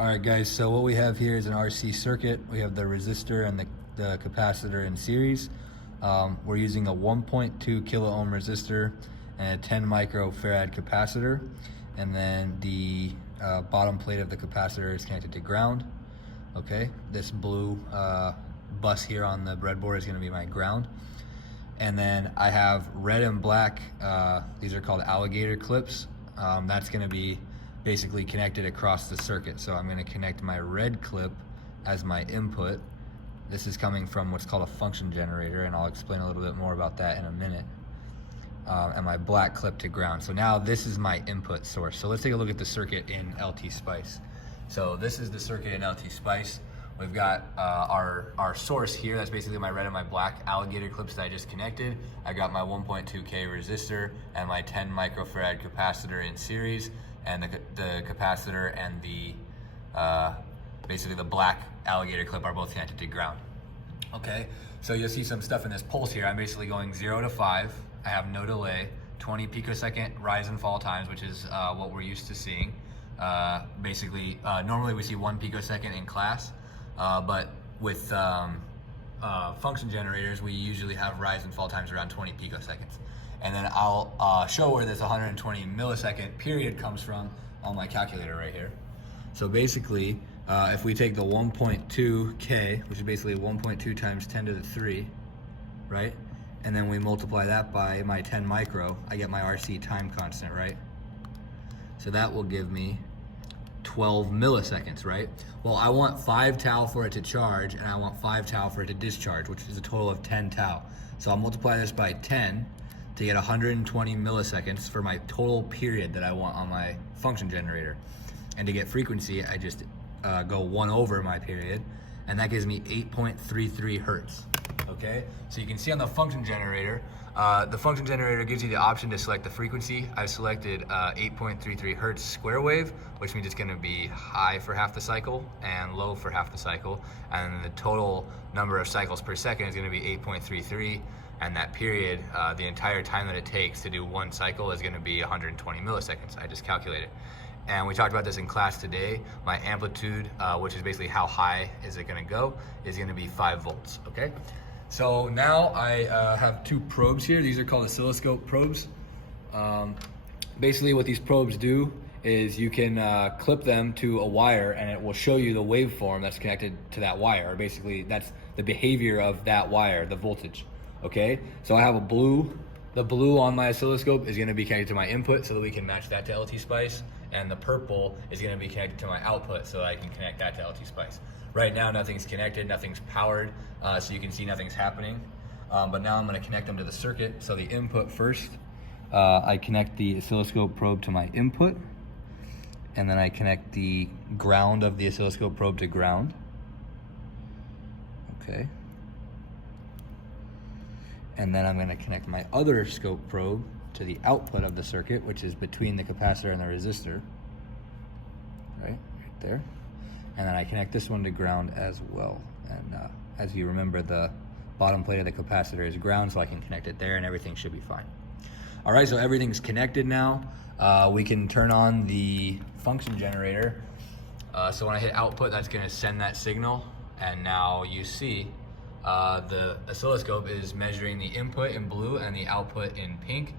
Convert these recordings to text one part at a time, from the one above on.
All right, guys, so what we have here is an RC circuit. We have the resistor and the capacitor in series. We're using a 1.2 kilo ohm resistor and a 10 microfarad capacitor. And then the bottom plate of the capacitor is connected to ground. Okay, this blue bus here on the breadboard is gonna be my ground. And then I have red and black, these are called alligator clips. That's gonna be basically connected across the circuit. So I'm gonna connect my red clip as my input. This is coming from what's called a function generator, and I'll explain a little bit more about that in a minute. And my black clip to ground. So now this is my input source. So let's take a look at the circuit in LT Spice. So this is the circuit in LT Spice. We've got our source here. That's basically my red and my black alligator clips that I just connected. I got my 1.2K resistor and my 10 microfarad capacitor in series, and the capacitor and the basically the black alligator clip are both connected to ground. Okay, so you'll see some stuff in this pulse here. I'm basically going 0 to 5. I have no delay, 20 picosecond rise and fall times, which is what we're used to seeing. Normally we see 1 picosecond in class, but with function generators, we usually have rise and fall times around 20 picoseconds. And then I'll show where this 120 millisecond period comes from on my calculator right here. So basically, if we take the 1.2K, which is basically 1.2 times 10 to the 3, right? And then we multiply that by my 10 micro, I get my RC time constant, right? So that will give me 12 milliseconds, right? Well, I want 5 tau for it to charge, and I want 5 tau for it to discharge, which is a total of 10 tau. So I'll multiply this by 10 to get 120 milliseconds for my total period that I want on my function generator. And to get frequency, I just go 1 over my period, and that gives me 8.33 hertz. Okay, so you can see on the function generator gives you the option to select the frequency. I selected 8.33 hertz square wave, which means it's going to be high for half the cycle and low for half the cycle, and the total number of cycles per second is going to be 8.33, and that period, the entire time that it takes to do one cycle, is going to be 120 milliseconds. I just calculated. And we talked about this in class today. My amplitude, which is basically how high is it going to go, is going to be 5 volts. Okay. So now I have 2 probes here. These are called oscilloscope probes. Basically what these probes do is you can clip them to a wire, and it will show you the waveform that's connected to that wire. Or basically that's the behavior of that wire, the voltage. Okay, so I have a blue. The blue on my oscilloscope is going to be connected to my input so that we can match that to LT Spice, and the purple is going to be connected to my output so that I can connect that to LT Spice. Right now nothing's connected, nothing's powered, so you can see nothing's happening. But now I'm going to connect them to the circuit. So the input first, I connect the oscilloscope probe to my input, and then I connect the ground of the oscilloscope probe to ground. Okay. And then I'm going to connect my other scope probe to the output of the circuit, which is between the capacitor and the resistor. Right there. And then I connect this one to ground as well. And as you remember, the bottom plate of the capacitor is ground, so I can connect it there and everything should be fine. All right, so everything's connected now. We can turn on the function generator. So when I hit output, that's going to send that signal. And now you see the oscilloscope is measuring the input in blue and the output in pink.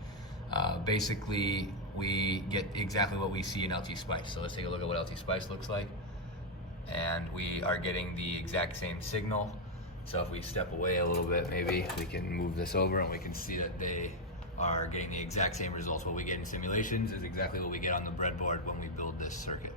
Basically, we get exactly what we see in LT Spice. So let's take a look at what LT Spice looks like. And we are getting the exact same signal. So if we step away a little bit, maybe we can move this over and we can see that they are getting the exact same results. What we get in simulations is exactly what we get on the breadboard when we build this circuit.